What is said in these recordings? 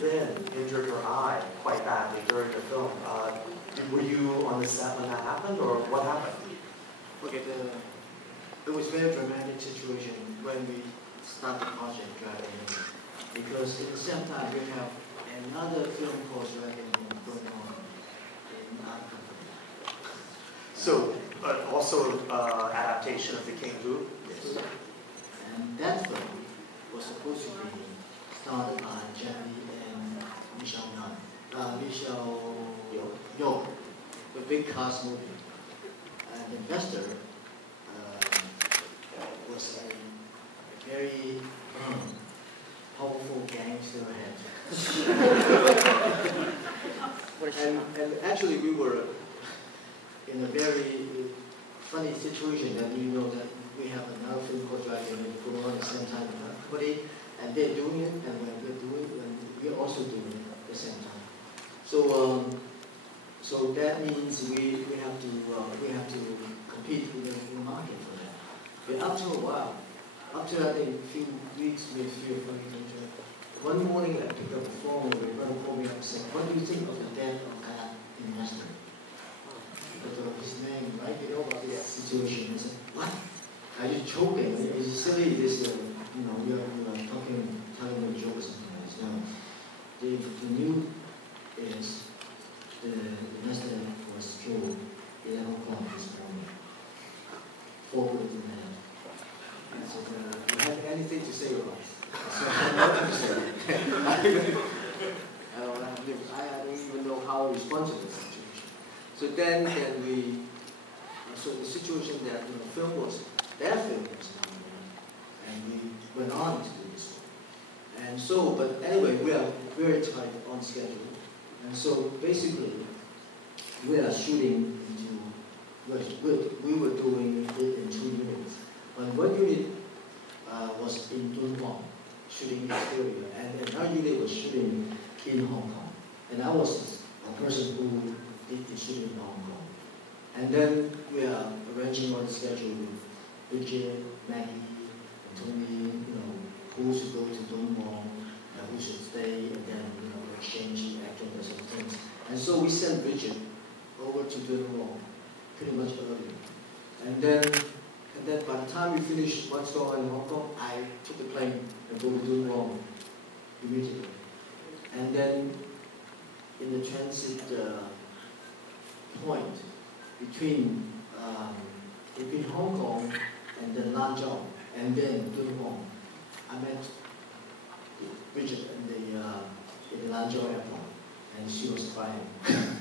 Then injured her eye quite badly during the film. Were you on the set when that happened, or what happened? Okay, it was a very dramatic situation when we started the project Dragon, because at the same time we have another film called Dragon going on in our company. So, also adaptation of The King Who? Yes. And that film was supposed to be started by Jenny and Michelle Yeoh, a big cast movie. And the investor was a very powerful gangster head. and actually we were in a very funny situation that we know that we have another film called Dragon and going on at the same time in our company, and they're doing it, and when we're doing it, we're also doing it at the same time. So that means we have to compete in the market for that. But after a while, after I think a few weeks, maybe 3 or 4 weeks, one morning I picked up the phone, and my brother called me up and said, "What do you think of the death of that investor?" Because of his name, right? You know about this situation. I said, "What? Are you joking? It's silly. This, we are telling a joke or something like this." No, the news is the investor was killed in Hong Kong this morning. 4 bullets in the head. And so, do you have anything to say about it? So I have nothing to say. I don't even know how to respond to this situation. So then so the situation that their film was not there, and we went on to do this one. And so, but anyway, we are very tight on schedule. And so basically, we are shooting we were doing it in 2 units. But one unit was in Dunhuang, shooting exterior, and another unit was shooting in Hong Kong. And I was a person who did the shooting in Hong Kong. And then we are arranging on the schedule with Bridget, Maggie, and Tony, who should go to Dunhuang, who should stay, and then exchange the acting and some things. And so we sent Bridget over to Dunhuang pretty much early. And then by the time we finished what's going on in Hong Kong, I took the plane and go to Dunhuang immediately. And then in the transit point between Hong Kong and then Lanzhou and then Dunhuang, I met Bridget in the Lanzhou airport, and she was crying.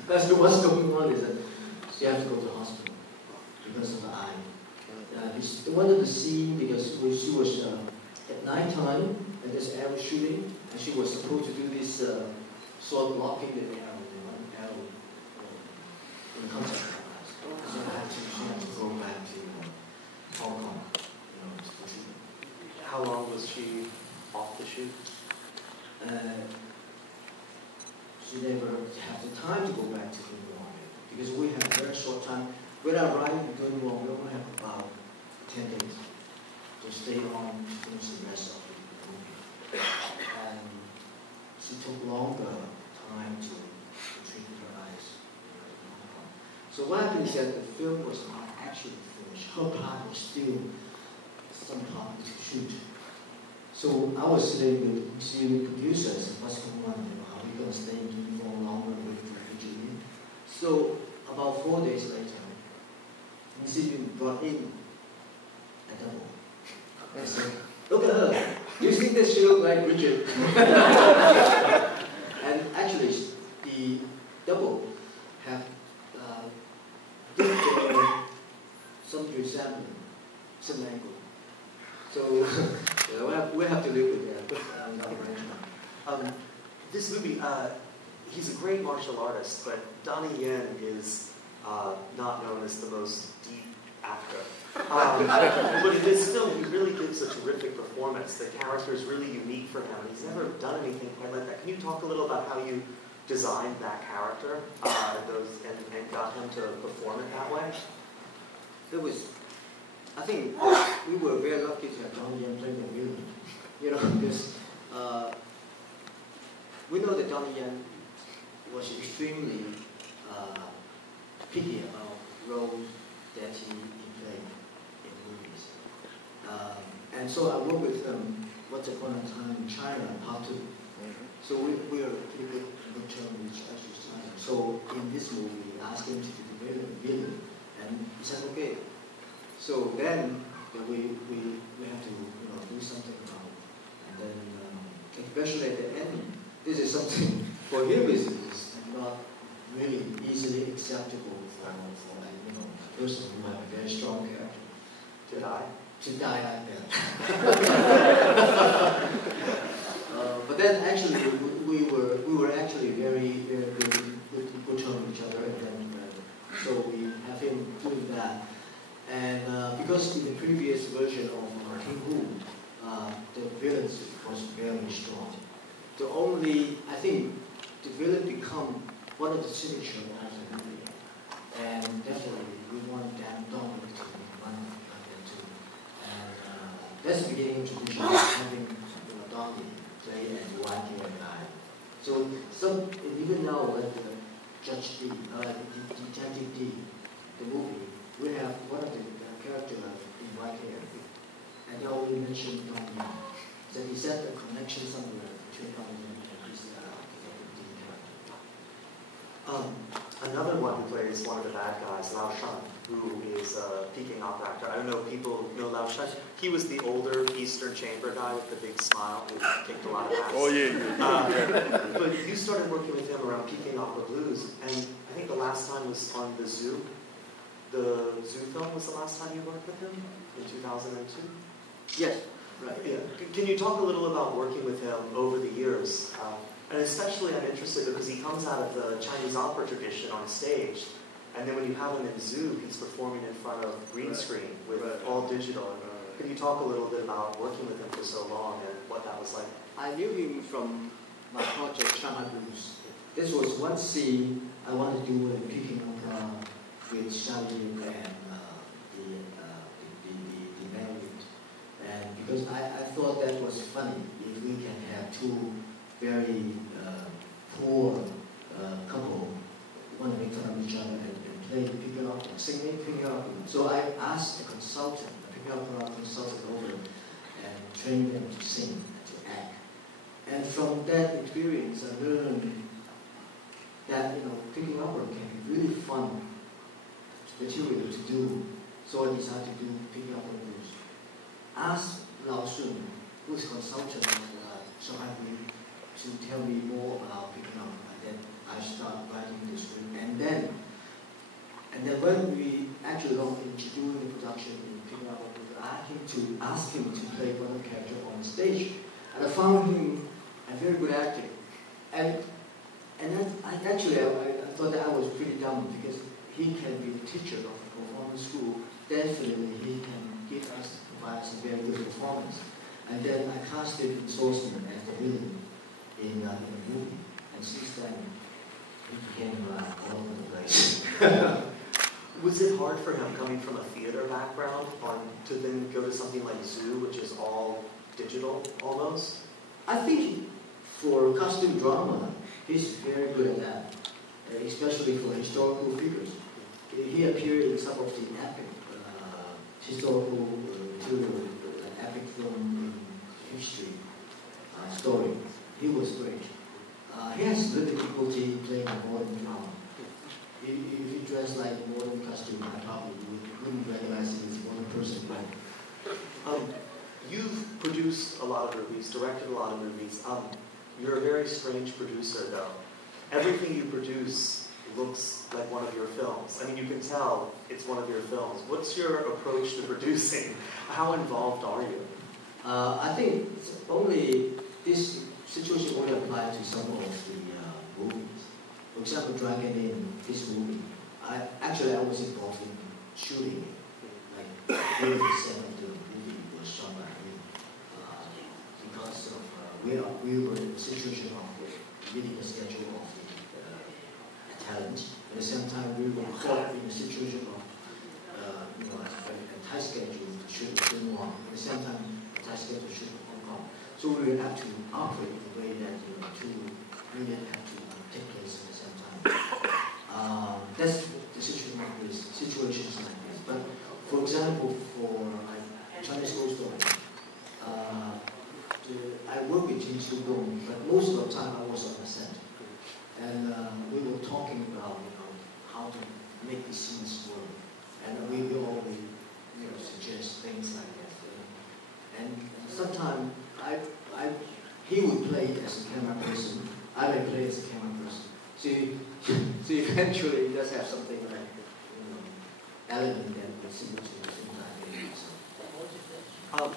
That's what's going on is that she had to go to the hospital because of the eye. They wanted to see because she was at night time and this arrow shooting, and she was supposed to do this sword blocking the arrow in the concept class. So she had to go back to Hong Kong, to treatment. How long was she off the shoot? She never had the time to go back to Dunhuang because we have a very short time. When I arrived in Dunhuang, we only have about 10 days to stay on to finish the rest of the movie. And she took longer time to treat her eyes. So what happened is that the film was not actually finished. Her part was still some part to shoot. So I was sitting with producers, what's going on? Are we going to stay in for longer with Virginia? So about 4 days later, we see you brought in a double. I said, "Look at her. Do you think that she looks like Bridget?" And actually, the double have some resemblance, some angle. So we have to live with that arrangement. This movie, he's a great martial artist, but Donnie Yen is not known as the most deep actor. But in this film, he really gives a terrific performance. The character is really unique for him. He's never done anything quite like that. Can you talk a little about how you designed that character and got him to perform it that way? I think we were very lucky to have Donnie Yen playing the villain. Because we know that Donnie Yen was extremely picky about roles that he played in movies. And so I worked with him once upon a time in China, Part 2. So we are pretty good term with China. So in this movie, I asked him to be the villain, and he said okay. So then we have to do something about it. And then especially at the end, this is something for him is not really easily acceptable for a person who has a very strong character. To die? To die like that. But then actually we were actually very good terms with each other, and then so we have him doing that. And because in the previous version of King Hu, the villain was very strong. I think the villain become one of the signature of the movie, and definitely we want Dan Dominic to be one of them too. And that's the beginning of tradition of having Dominic play as white hair guy. So even now, like Judge D, Detective D, the movie, we have one of the characters in white hair, and I already mentioned Dominic. So he said a connection somewhere between Dominic and his Detective D character. Another one who plays one of the bad guys, Lao Shan, who is a Peking opera actor. I don't know if people know Lao Shan. He was the older Eastern Chamber guy with the big smile who kicked a lot of ass. Oh, yeah. But you started working with him around Peking Opera Blues, and I think the last time was on the Zoo. The Zoo film was the last time you worked with him, in 2002? Yes, right. Yeah. Can you talk a little about working with him over the years? And especially I'm interested because he comes out of the Chinese opera tradition on stage, and then when you have him in Zoo, he's performing in front of green screen with all digital. Can you talk a little bit about working with him for so long and what that was like? I knew him from my project Shanghai Blues. This was one scene I wanted to do in Peking Opera with Xiaoyi and the married. And because I thought that was funny if we can have two very poor couple want to make fun of each other and play Peking Opera, singing Peking Opera. So I asked the consultant, the Peking Opera consultant over and trained them to sing and to act. And from that experience, I learned that Peking Opera can be really fun material to do. So I decided to do Peking Opera Blues. Asked Lao Shun, who is consultant at Shanghai Blues, to tell me more about Peking Opera. And then I started writing the script. And then when we actually launched doing the production in Peking Opera, I asked him to play one of the characters on stage. And I found him a very good actor. And then I thought that I was pretty dumb because he can be the teacher of the performance school. Definitely he can provide us a very good performance. And then I casted Swordsman as the villain in the movie. And since then, he became all over the place. Was it hard for him coming from a theater background to then go to something like Zoo, which is all digital almost? I think for costume drama, he's very good at that, especially for historical figures. He appeared in some of the epic historical material, epic film in history story. He was great. He has little difficulty playing a modern drama. If he dressed like a modern costume, I probably wouldn't recognize him as a modern person. You've produced a lot of movies, directed a lot of movies. You're a very strange producer, though. Everything you produce looks like one of your films. I mean, you can tell it's one of your films. What's your approach to producing? How involved are you? I think this situation only applies to some of the movies. For example, Dragon in this movie, I was involved in shooting it. Like 80% of the movie was shot by me because of we were in a situation of meeting the schedule of the talent. At the same time, we were caught in a situation of a tight schedule to shoot in Taiwan. At the same time, a tight schedule to shoot in Hong Kong. So we have to operate in a way that to really have to take place at the same time. That's the situation like this, situations like this. But for example, for like Chinese Ghost Story, I work with Jin Su-dong, but most of the time I was on the set. And we were talking about how to make the scenes work. And we will always suggest things like that. And sometimes he would play as a camera person, I may play as a camera person. So eventually it does have something like element that would similar to the same time. So.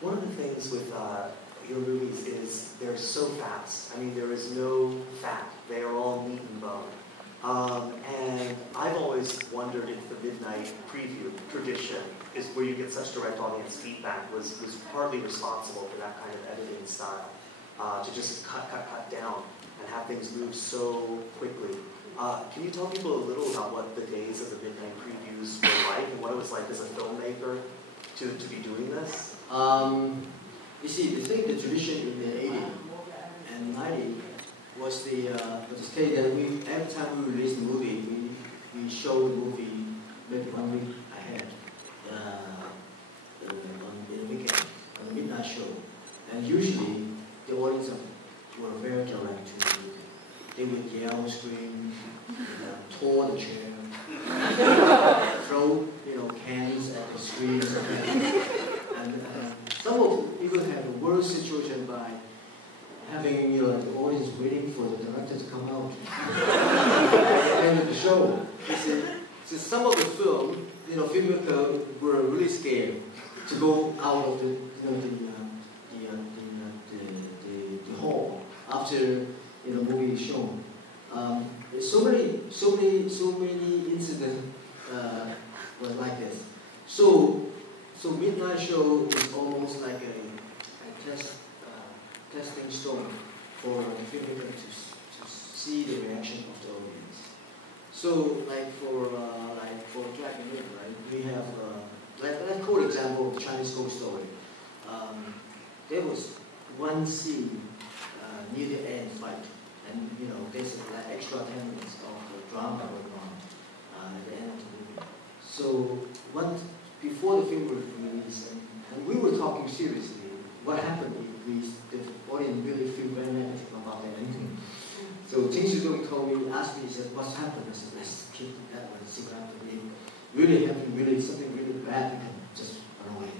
One of the things with your movies is they're so fast. I mean, there is no fat. They are all meat and bone. And I've always wondered if the midnight preview tradition is where you get such direct audience feedback was partly responsible for that kind of editing style. To just cut down and have things move so quickly. Can you tell people a little about what the days of the midnight previews were like and what it was like as a filmmaker to be doing this? You see, the tradition in the 80s and 90s was the case that every time we released the movie, we show the movie maybe 1 week ahead on the weekend, on the midnight show. And usually, the audience were very direct to the movie. They would yell, scream, tore the chair, throw cans at the screens, and some of them even have a worse situation by having the audience waiting for the director to come out at the end of the show. So some of the filmmakers were really scared to go out of the hall after the movie is shown. So many incidents were like this. So midnight show is almost like a testing stone for the filmmaker to see the reaction of the audience. So like for Dragon Lake, right? We have let's quote example of Chinese Ghost Story. There was one scene near the end fight, and there's like extra 10 minutes of the drama going on at the end of the movie. So before the film was released, and we were talking seriously, what happened if the audience really feel very negative about that ending? So Jin Su-dong asked me, he said, what's happened? I said, let's keep that one secret. If really happened, something really bad, we can just run away.